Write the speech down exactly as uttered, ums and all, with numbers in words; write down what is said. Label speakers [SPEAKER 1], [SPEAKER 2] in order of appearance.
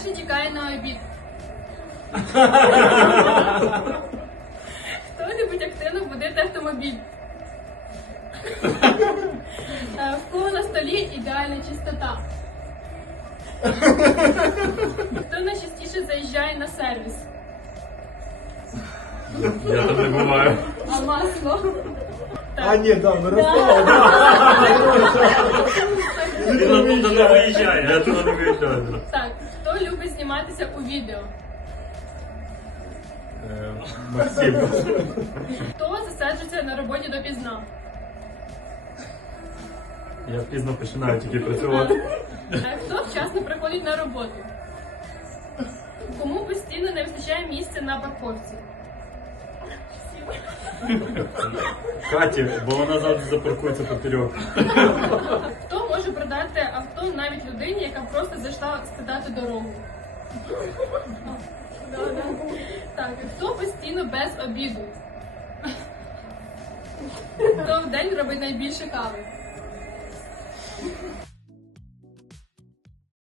[SPEAKER 1] перший тікає на обід? Хто-небудь активно будить автомобіль? Е, В кого на столі ідеальна чистота? Хто найчастіше заїжджає на сервіс?
[SPEAKER 2] Я там не буваю.
[SPEAKER 1] А масло?
[SPEAKER 3] А, ні, да, ми розповіли.
[SPEAKER 2] Він оттуда не виїжджає. Я туди не виїжджаю.
[SPEAKER 1] Так, хто любить зніматися у відео?
[SPEAKER 2] Е, Максим.
[SPEAKER 1] Хто засаджується на роботі допізна?
[SPEAKER 2] Я пізно починаю тільки працювати.
[SPEAKER 1] Е, Хто вчасно приходить на роботу? Кому постійно не вистачає місця на парковці?
[SPEAKER 2] Каті, бо вона завжди запаркується поперек.
[SPEAKER 1] Хто може продати авто навіть людині, яка просто зайшла спитати дорогу? Так, хто постійно без обіду? Хто в день робить найбільше кави?